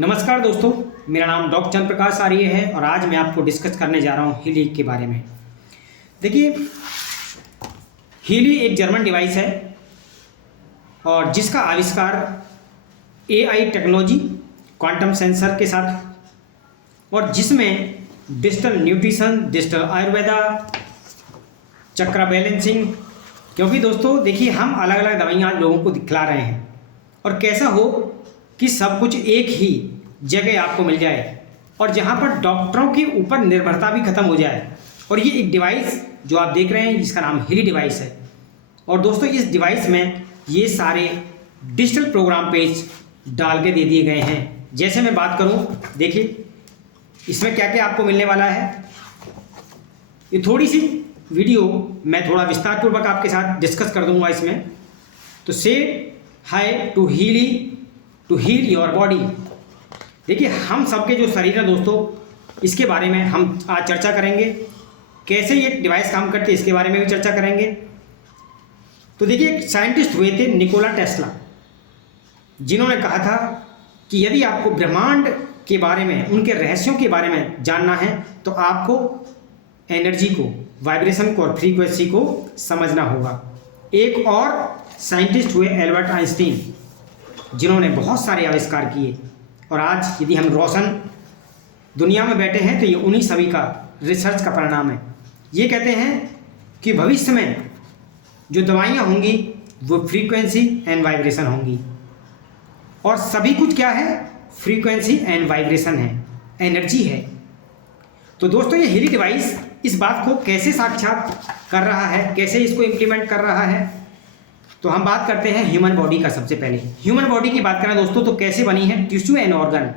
नमस्कार दोस्तों, मेरा नाम डॉक्टर चंद्र प्रकाश आर्य है और आज मैं आपको डिस्कस करने जा रहा हूँ हीली के बारे में। देखिए, हीली एक जर्मन डिवाइस है और जिसका आविष्कार एआई टेक्नोलॉजी, क्वांटम सेंसर के साथ और जिसमें डिजिटल न्यूट्रिशन, डिजिटल आयुर्वेदा, चक्रा बैलेंसिंग, क्योंकि दोस्तों देखिए हम अलग अलग दवाइयाँ आज लोगों को दिखला रहे हैं और कैसा हो कि सब कुछ एक ही जगह आपको मिल जाए और जहाँ पर डॉक्टरों के ऊपर निर्भरता भी खत्म हो जाए। और ये एक डिवाइस जो आप देख रहे हैं जिसका नाम हीली डिवाइस है। और दोस्तों इस डिवाइस में ये सारे डिजिटल प्रोग्राम पेज डाल के दे दिए गए हैं। जैसे मैं बात करूँ, देखिए इसमें क्या क्या आपको मिलने वाला है। ये थोड़ी सी वीडियो मैं थोड़ा विस्तारपूर्वक आपके साथ डिस्कस कर दूंगा इसमें। तो से हाय टू हील योर बॉडी। देखिए हम सबके जो शरीर है दोस्तों, इसके बारे में हम आज चर्चा करेंगे। कैसे ये डिवाइस काम करती है इसके बारे में भी चर्चा करेंगे। तो देखिए, एक साइंटिस्ट हुए थे निकोला टेस्ला, जिन्होंने कहा था कि यदि आपको ब्रह्मांड के बारे में, उनके रहस्यों के बारे में जानना है तो आपको एनर्जी को, वाइब्रेशन को और फ्रीक्वेंसी को समझना होगा। एक और साइंटिस्ट हुए एल्बर्ट आइंस्टीन, जिन्होंने बहुत सारे आविष्कार किए और आज यदि हम रोशन दुनिया में बैठे हैं तो ये उन्हीं सभी का रिसर्च का परिणाम है। ये कहते हैं कि भविष्य में जो दवाइयाँ होंगी वो फ्रीक्वेंसी एंड वाइब्रेशन होंगी और सभी कुछ क्या है, फ्रीक्वेंसी एंड वाइब्रेशन है, एनर्जी है। तो दोस्तों ये हीली डिवाइस इस बात को कैसे साक्षात कर रहा है, कैसे इसको इम्प्लीमेंट कर रहा है, तो हम बात करते हैं ह्यूमन बॉडी का। सबसे पहले ह्यूमन बॉडी की बात करें दोस्तों तो कैसे बनी है, टिश्यू एंड ऑर्गन,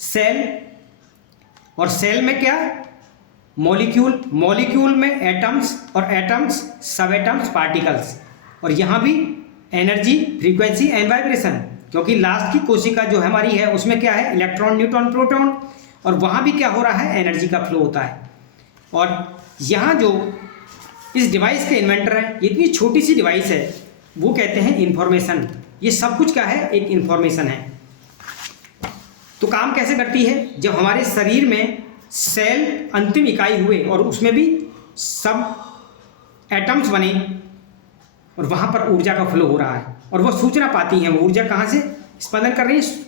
सेल, और सेल में क्या, मॉलिक्यूल, मॉलिक्यूल में एटम्स और एटम्स, सब एटम्स, पार्टिकल्स, और यहाँ भी एनर्जी, फ्रीक्वेंसी एंड वाइब्रेशन, क्योंकि लास्ट की कोशिका जो हमारी है उसमें क्या है, इलेक्ट्रॉन, न्यूट्रॉन, प्रोटॉन, और वहाँ भी क्या हो रहा है, एनर्जी का फ्लो होता है। और यहाँ जो इस डिवाइस के इन्वेंटर हैं, इतनी छोटी सी डिवाइस है, वो कहते हैं इंफॉर्मेशन। ये सब कुछ क्या है, एक इंफॉर्मेशन है। तो काम कैसे करती है, जब हमारे शरीर में सेल अंतिम इकाई हुए और उसमें भी सब एटम्स बने और वहाँ पर ऊर्जा का फ्लो हो रहा है और वो सूचना पाती हैं, वो ऊर्जा कहाँ से स्पंदन कर रही है,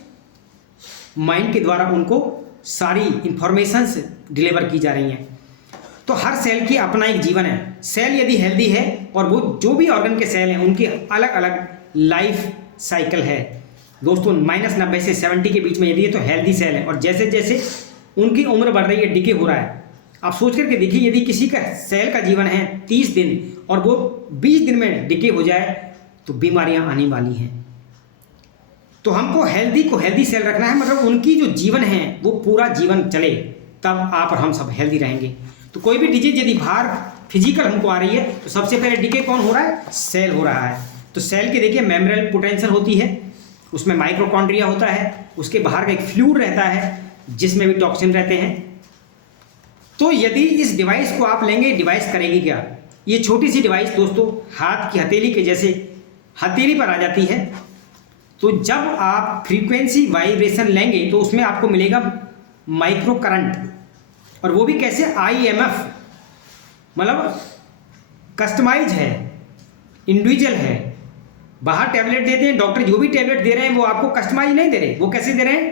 माइंड के द्वारा उनको सारी इंफॉर्मेशंस डिलीवर की जा रही हैं। तो हर सेल की अपना एक जीवन है। सेल यदि हेल्दी है और वो जो भी ऑर्गन के सेल हैं उनकी अलग अलग लाइफ साइकिल है दोस्तों, -90 से 70 के बीच में यदि है तो हेल्दी सेल है। और जैसे जैसे उनकी उम्र बढ़ रही है, डिके हो रहा है, आप सोच करके देखिए, यदि किसी का सेल का जीवन है 30 दिन और वो 20 दिन में डिके हो जाए तो बीमारियां आने वाली हैं। तो हमको हेल्दी सेल रखना है, मतलब उनकी जो जीवन है वो पूरा जीवन चले, तब आप और हम सब हेल्दी रहेंगे। तो कोई भी डिजीज यदि बाहर फिजिकल हमको आ रही है तो सबसे पहले डिके कौन हो रहा है, सेल हो रहा है। तो सेल के देखिए मेम्ब्रेन पोटेंशियल होती है, उसमें माइक्रोकॉन्ड्रिया होता है, उसके बाहर का एक फ्लूइड रहता है जिसमें भी टॉक्सिन रहते हैं। तो यदि इस डिवाइस को आप लेंगे, डिवाइस करेगी क्या, ये छोटी सी डिवाइस दोस्तों हाथ की हथेली के जैसे हथेली पर आ जाती है। तो जब आप फ्रीक्वेंसी वाइब्रेशन लेंगे तो उसमें आपको मिलेगा माइक्रो करंट, और वो भी कैसे, IMF, मतलब कस्टमाइज है, इंडिविजुअल है। बाहर टैबलेट देते हैं डॉक्टर, जो भी टैबलेट दे रहे हैं वो आपको कस्टमाइज नहीं दे रहे। वो कैसे दे रहे हैं,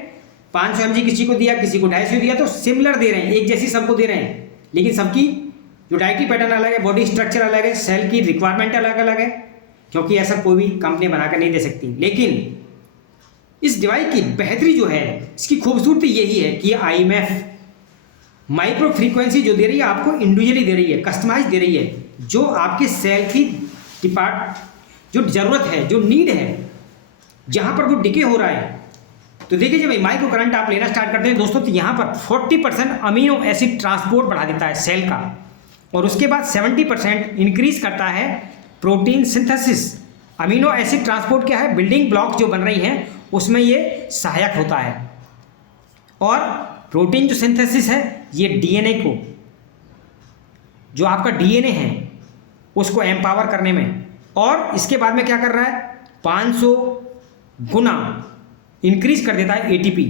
500 mg किसी को दिया, किसी को 250 दिया, तो सिमिलर दे रहे हैं, एक जैसी सबको दे रहे हैं, लेकिन सबकी जो डाइटरी पैटर्न अलग है, बॉडी स्ट्रक्चर अलग है, सेल की रिक्वायरमेंट अलग अलग है, क्योंकि ऐसा कोई भी कंपनी बनाकर नहीं दे सकती। लेकिन इस डिवाइस की बेहतरी जो है, इसकी खूबसूरती यही है कि IMF माइक्रो फ्रीक्वेंसी जो दे रही है आपको, इंडिविजुअली दे रही है, कस्टमाइज दे रही है, जो आपके सेल की जो ज़रूरत है, जो नीड है, जहाँ पर वो डिके हो रहा है। तो देखिए जब माइक्रो करंट आप लेना स्टार्ट करते हैं दोस्तों, तो यहाँ पर 40% अमीनो एसिड ट्रांसपोर्ट बढ़ा देता है सेल का, और उसके बाद 70% इंक्रीज करता है protein synthesis. Amino acid transport क्या है, बिल्डिंग ब्लॉक जो बन रही हैं उसमें ये सहायक होता है, और प्रोटीन जो सिंथेसिस है ये DNA को, जो आपका DNA है उसको एम्पावर करने में, और इसके बाद में क्या कर रहा है, 500 गुना इंक्रीज कर देता है एटीपी,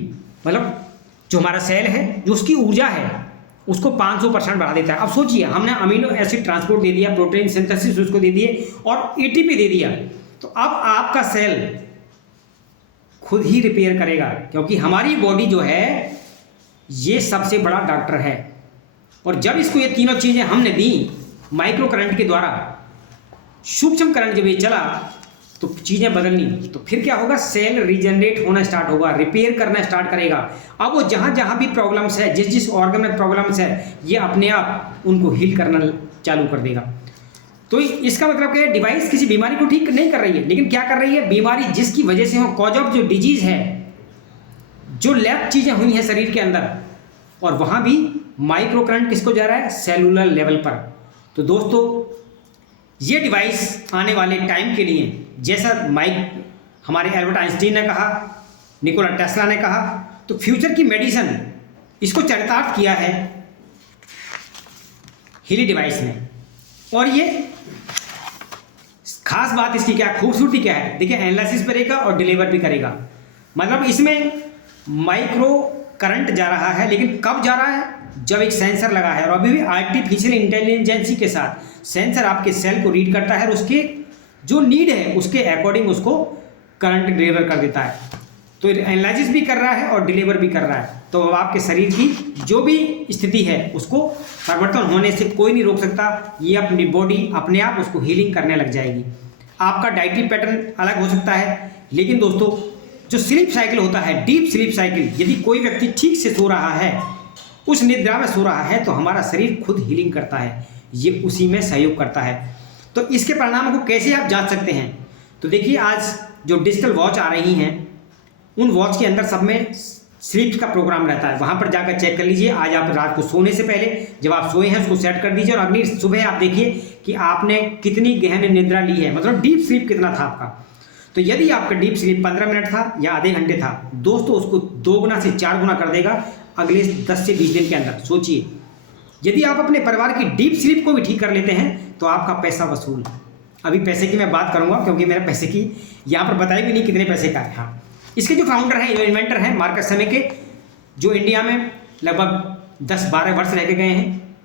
मतलब जो हमारा सेल है जो उसकी ऊर्जा है उसको 500% बढ़ा देता है। अब सोचिए, हमने अमीनो एसिड ट्रांसपोर्ट दे दिया, प्रोटीन सिंथेसिस उसको दे दिए और एटीपी दे दिया, तो अब आपका सेल खुद ही रिपेयर करेगा, क्योंकि हमारी बॉडी जो है ये सबसे बड़ा डॉक्टर है। और जब इसको ये तीनों चीज़ें हमने दी माइक्रो करंट के द्वारा, सूक्ष्म करंट जब ये चला तो चीज़ें बदलनी, तो फिर क्या होगा, सेल रीजनरेट होना स्टार्ट होगा, रिपेयर करना स्टार्ट करेगा। अब वो जहाँ जहाँ भी प्रॉब्लम्स है, जिस जिस ऑर्गन में प्रॉब्लम्स है, ये अपने आप उनको हील करना चालू कर देगा। तो इसका मतलब क्या है, डिवाइस किसी बीमारी को ठीक नहीं कर रही है, लेकिन क्या कर रही है, बीमारी जिसकी वजह से हो, कॉज ऑफ जो डिजीज है, जो लैब चीज़ें हुई हैं शरीर के अंदर, और वहाँ भी माइक्रो करंट किसको जा रहा है, सेलुलर लेवल पर। तो दोस्तों ये डिवाइस आने वाले टाइम के लिए, जैसा हमारे एल्बर्ट आइंस्टीन ने कहा, निकोला टेस्ला ने कहा, तो फ्यूचर की मेडिसिन इसको चरितार्थ किया है हीली डिवाइस ने। और ये खास बात इसकी क्या है, खूबसूरती क्या है, देखिए एनालिसिस करेगा और डिलीवर भी करेगा। मतलब इसमें माइक्रो करंट जा रहा है, लेकिन कब जा रहा है, जब एक सेंसर लगा है, और अभी भी आर्टिफिशियल इंटेलिजेंसी के साथ सेंसर आपके सेल को रीड करता है और उसके जो नीड है उसके अकॉर्डिंग उसको करंट डिलीवर कर देता है। तो एनालिसिस भी कर रहा है और डिलीवर भी कर रहा है। तो आपके शरीर की जो भी स्थिति है उसको परिवर्तन होने से कोई नहीं रोक सकता, ये अपनी बॉडी अपने आप उसको हीलिंग करने लग जाएगी। आपका डाइटरी पैटर्न अलग हो सकता है, लेकिन दोस्तों जो स्लीप साइकिल होता है, डीप स्लीप साइकिल, यदि कोई व्यक्ति ठीक से सो रहा है, उस निद्रा में सो रहा है, तो हमारा शरीर खुद हीलिंग करता है, ये उसी में सहयोग करता है। तो इसके परिणामों को कैसे आप जांच सकते हैं, तो देखिए आज जो डिजिटल वॉच आ रही हैं, उन वॉच के अंदर सब में स्लीप का प्रोग्राम रहता है, वहाँ पर जाकर चेक कर लीजिए। आज आप रात को सोने से पहले जब आप सोए हैं उसको सेट कर दीजिए, और अगली सुबह आप देखिए कि आपने कितनी गहन निद्रा ली है, मतलब डीप स्लीप कितना था आपका। तो यदि आपका डीप स्लीप 15 मिनट था या आधे घंटे था, दोस्तों उसको 2 गुना से 4 गुना कर देगा अगले 10 से 20 दिन के अंदर। सोचिए, यदि आप अपने परिवार की डीप स्लीप को भी ठीक कर लेते हैं तो आपका पैसा वसूल। अभी पैसे की मैं बात करूंगा, क्योंकि मेरे पैसे की यहाँ पर बताई भी नहीं कितने पैसे का है। हाँ, इसके जो फाउंडर हैं, जो इन्वेंटर हैं, मार्कस समय के, जो इंडिया में लगभग 10-12 वर्ष रह के गए हैं,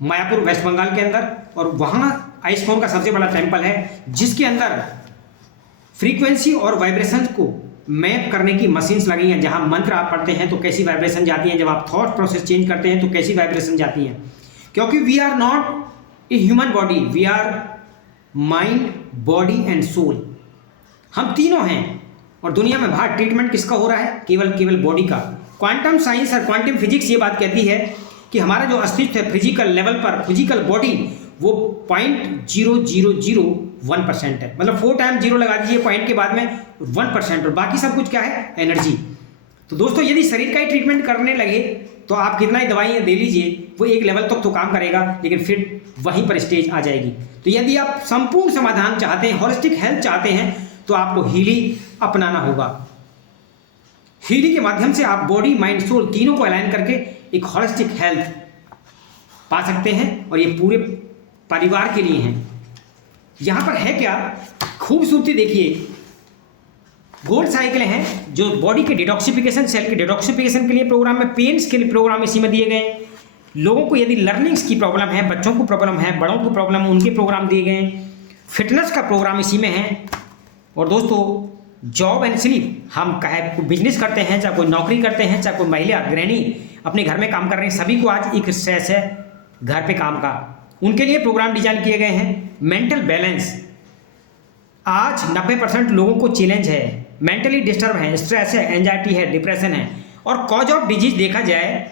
मायापुर वेस्ट बंगाल के अंदर, और वहाँ आइस्कॉन का सबसे बड़ा टेम्पल है, जिसके अंदर फ्रीक्वेंसी और वाइब्रेशन को मैप करने की मशीन्स लगी हैं, जहां मंत्र आप पढ़ते हैं तो कैसी वाइब्रेशन जाती हैं, जब आप थॉट प्रोसेस चेंज करते हैं तो कैसी वाइब्रेशन जाती हैं। क्योंकि we are not a human body, we are mind, body and soul, हम तीनों हैं। और दुनिया में बाहर ट्रीटमेंट किसका हो रहा है, केवल बॉडी का। क्वांटम साइंस और क्वांटम फिजिक्स ये बात कहती है कि हमारा जो अस्तित्व है फिजिकल लेवल पर, फिजिकल बॉडी, वो 0.0001% है, मतलब 4 टाइम 0 लगा दीजिए पॉइंट के बाद में 1%, और बाकी सब कुछ क्या है, एनर्जी। तो दोस्तों यदि शरीर का ही ट्रीटमेंट करने लगे तो आप कितना ही दवाइयाँ दे लीजिए, वो एक लेवल तक तो काम करेगा, लेकिन फिर वहीं पर स्टेज आ जाएगी। तो यदि आप संपूर्ण समाधान चाहते हैं, होलिस्टिक हेल्थ चाहते हैं, तो आपको हीली अपनाना होगा। हीली के माध्यम से आप बॉडी, माइंड, सोल तीनों को अलाइन करके एक होलिस्टिक हेल्थ पा सकते हैं, और ये पूरे परिवार के लिए हैं। यहाँ पर है क्या खूबसूरती, देखिए गोल्ड साइकिल हैं जो बॉडी के डिटॉक्सिफिकेशन, सेल के डिटॉक्सिफिकेशन के लिए प्रोग्राम में, पेन्स के लिए प्रोग्राम इसी में दिए गए। लोगों को यदि लर्निंग्स की प्रॉब्लम है, बच्चों को प्रॉब्लम है, बड़ों को प्रॉब्लम है, उनके प्रोग्राम दिए गए। फिटनेस का प्रोग्राम इसी में है। और दोस्तों जॉब एंड स्लीप, हम चाहे कोई बिजनेस करते हैं, चाहे कोई नौकरी करते हैं, चाहे कोई महिला गृहिणी अपने घर में काम कर रहे हैं, सभी को आज एक स्ट्रेस है घर पे काम का, उनके लिए प्रोग्राम डिजाइन किए गए हैं। मेंटल बैलेंस, आज 90% लोगों को चैलेंज है, मेंटली डिस्टर्ब है, स्ट्रेस है, एंजाइटी है, डिप्रेशन है। और कॉज ऑफ डिजीज देखा जाए,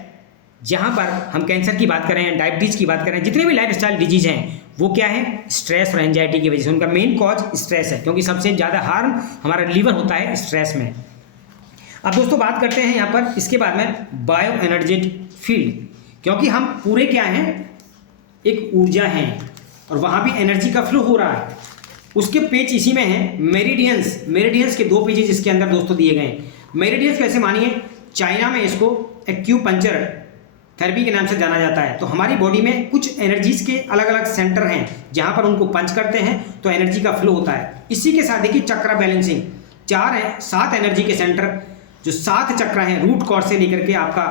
जहाँ पर हम कैंसर की बात करें, डायबिटीज़ की बात करें, जितने भी लाइफस्टाइल डिजीज हैं, वो क्या है, स्ट्रेस और एंजाइटी की वजह से। उनका मेन कॉज स्ट्रेस है, क्योंकि सबसे ज़्यादा हार्म हमारा लीवर होता है स्ट्रेस में। अब दोस्तों बात करते हैं यहाँ पर इसके बाद में बायो एनर्जेटिक फील्ड, क्योंकि हम पूरे क्या हैं, एक ऊर्जा हैं, और वहाँ भी एनर्जी का फ्लो हो रहा है। उसके पेज इसी में हैं, मेरिडियंस के 2 पेजेस इसके अंदर दोस्तों दिए गए हैं। मेरिडियंस कैसे मानिए, चाइना में इसको एक्यूपंक्चर थेरेपी के नाम से जाना जाता है। तो हमारी बॉडी में कुछ एनर्जीज के अलग अलग सेंटर हैं, जहाँ पर उनको पंच करते हैं तो एनर्जी का फ्लो होता है। इसी के साथ देखिए चक्रा बैलेंसिंग, 4 है 7 एनर्जी के सेंटर, जो 7 चक्र हैं रूट कॉर्ड से लेकर के आपका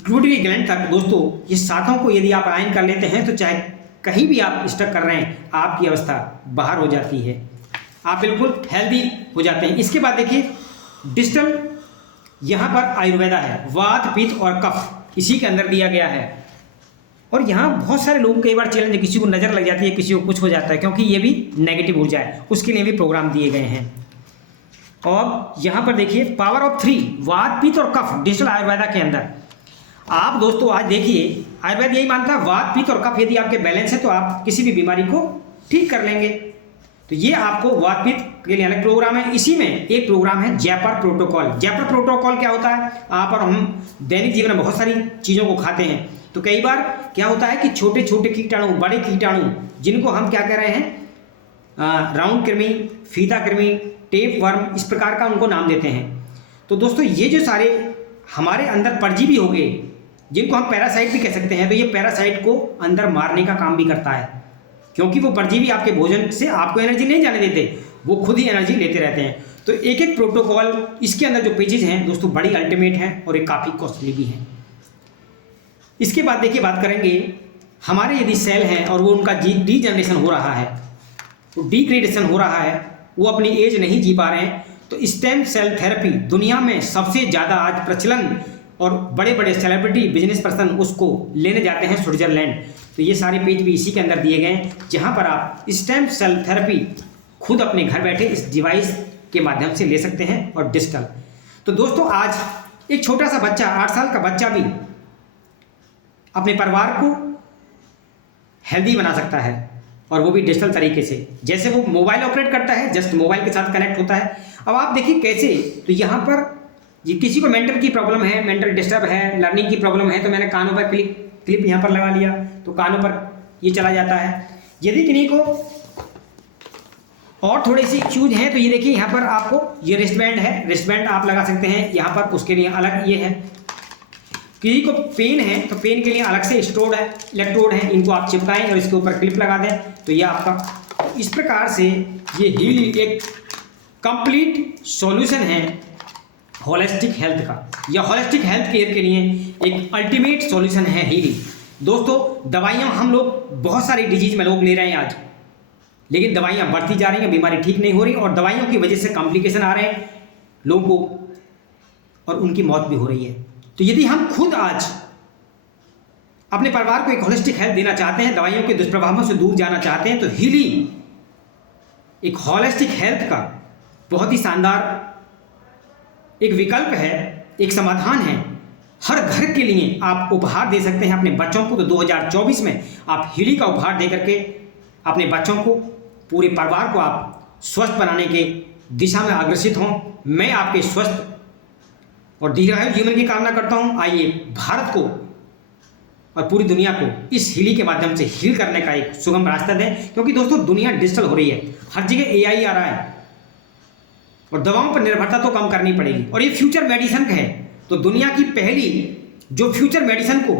ग्लूटरी ग्लैंड तक। दोस्तों ये सातों को यदि आप अलाइन कर लेते हैं तो चाहे कहीं भी आप स्टक कर रहे हैं, आपकी अवस्था बाहर हो जाती है, आप बिल्कुल हेल्दी हो जाते हैं। इसके बाद देखिए डिजिटल, यहाँ पर आयुर्वेदा है, वात पित्त और कफ इसी के अंदर दिया गया है। और यहाँ बहुत सारे लोग कई बार चैलेंज, किसी को नज़र लग जाती है, किसी को कुछ हो जाता है, क्योंकि ये भी नेगेटिव ऊर्जा है, उसके लिए भी प्रोग्राम दिए गए हैं। और यहाँ पर देखिए पावर ऑफ 3 वात पित्त और कफ डिजिटल आयुर्वेदा के अंदर। आप दोस्तों आज देखिए आयुर्वेद यही मानता है वात पित्त और कफ यदि आपके बैलेंस है तो आप किसी भी बीमारी को ठीक कर लेंगे। तो ये आपको वात पित्त के लिए अलग प्रोग्राम है। इसी में एक प्रोग्राम है जयपर प्रोटोकॉल। जयपर प्रोटोकॉल क्या होता है, आप और हम दैनिक जीवन में बहुत सारी चीज़ों को खाते हैं, तो कई बार क्या होता है कि छोटे छोटे कीटाणु, बड़े कीटाणु, जिनको हम क्या कह रहे हैं राउंड कृमि, फीता कृमि, टेप वर्म, इस प्रकार का उनको नाम देते हैं। तो दोस्तों ये जो सारे हमारे अंदर परजीवी हो गए, जिनको हम पैरासाइट भी कह सकते हैं, तो ये पैरासाइट को अंदर मारने का काम भी करता है, क्योंकि वो परजीवी आपके भोजन से आपको एनर्जी नहीं जाने देते, वो खुद ही एनर्जी लेते रहते हैं। तो एक एक प्रोटोकॉल, इसके अंदर जो पेजेस हैं दोस्तों बड़ी अल्टीमेट हैं और ये काफ़ी कॉस्टली भी हैं। इसके बाद देखिए बात करेंगे हमारे यदि सेल हैं और वो उनका डीजनरेशन हो रहा है, तो डिग्रेडेशन हो रहा है, वो अपनी एज नहीं जी पा रहे हैं, तो स्टेम सेल थेरेपी दुनिया में सबसे ज़्यादा आज प्रचलन, और बड़े बड़े सेलिब्रिटी बिजनेस पर्सन उसको लेने जाते हैं स्विट्जरलैंड। तो ये सारे पेज भी इसी के अंदर दिए गए हैं, जहाँ पर आप स्टेम सेल थेरेपी खुद अपने घर बैठे इस डिवाइस के माध्यम से ले सकते हैं और डिजिटल। तो दोस्तों आज एक छोटा सा बच्चा, 8 साल का बच्चा भी अपने परिवार को हेल्दी बना सकता है, और वो भी डिजिटल तरीके से। जैसे वो मोबाइल ऑपरेट करता है, जस्ट मोबाइल के साथ कनेक्ट होता है। अब आप देखिए कैसे, तो यहाँ पर ये किसी को मेंटल की प्रॉब्लम है, मेंटल डिस्टर्ब है, लर्निंग की प्रॉब्लम है, तो मैंने कानों पर क्लिप यहाँ पर लगा लिया, तो कानों पर ये चला जाता है। यदि किन्हीं को और थोड़ी सी इश्यूज हैं, तो ये देखिए यहाँ पर आपको ये रिस्टबैंड है, रिस्टबैंड आप लगा सकते हैं यहाँ पर, उसके लिए अलग ये है। किसी को पेन है तो पेन के लिए अलग से स्टोर्ड है, इलेक्ट्रोड है, इनको आप चिपकाएं और इसके ऊपर क्लिप लगा दें, तो ये आपका इस प्रकार से ये हील एक कंप्लीट सॉल्यूशन है होलिस्टिक हेल्थ का, या होलिस्टिक हेल्थ केयर के लिए एक अल्टीमेट सॉल्यूशन है हील। दोस्तों दवाइयाँ हम लोग बहुत सारी डिजीज में लोग ले रहे हैं आज, लेकिन दवाइयाँ बढ़ती जा रही हैं, बीमारी ठीक नहीं हो रही, और दवाइयों की वजह से कॉम्प्लिकेशन आ रहे हैं लोगों को, और उनकी मौत भी हो रही है। तो यदि हम खुद आज अपने परिवार को एक होलिस्टिक हेल्थ देना चाहते हैं, दवाइयों के दुष्प्रभावों से दूर जाना चाहते हैं, तो हीलिंग एक होलिस्टिक हेल्थ का बहुत ही शानदार एक विकल्प है, एक समाधान है। हर घर के लिए आप उपहार दे सकते हैं अपने बच्चों को। तो 2024 में आप हीलिंग का उपहार दे करके अपने बच्चों को, पूरे परिवार को आप स्वस्थ बनाने के दिशा में अग्रसित हों। मैं आपके स्वस्थ और दीर्घायु जीवन की कामना करता हूं। आइए भारत को और पूरी दुनिया को इस हीलिंग के माध्यम से हील करने का एक सुगम रास्ता दें, क्योंकि दोस्तों दुनिया डिजिटल हो रही है, हर जगह AI आ रहा है, और दवाओं पर निर्भरता तो कम करनी पड़ेगी। और ये फ्यूचर मेडिसिन है, तो दुनिया की पहली जो फ्यूचर मेडिसिन को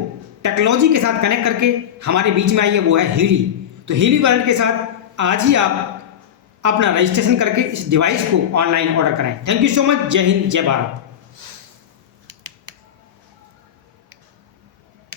टेक्नोलॉजी के साथ कनेक्ट करके हमारे बीच में आई है, वो है हीली। तो हीली वर्ल्ड के साथ आज ही आप अपना रजिस्ट्रेशन करके इस डिवाइस को ऑनलाइन ऑर्डर करें। Thank you so much. जय हिंद, जय भारत।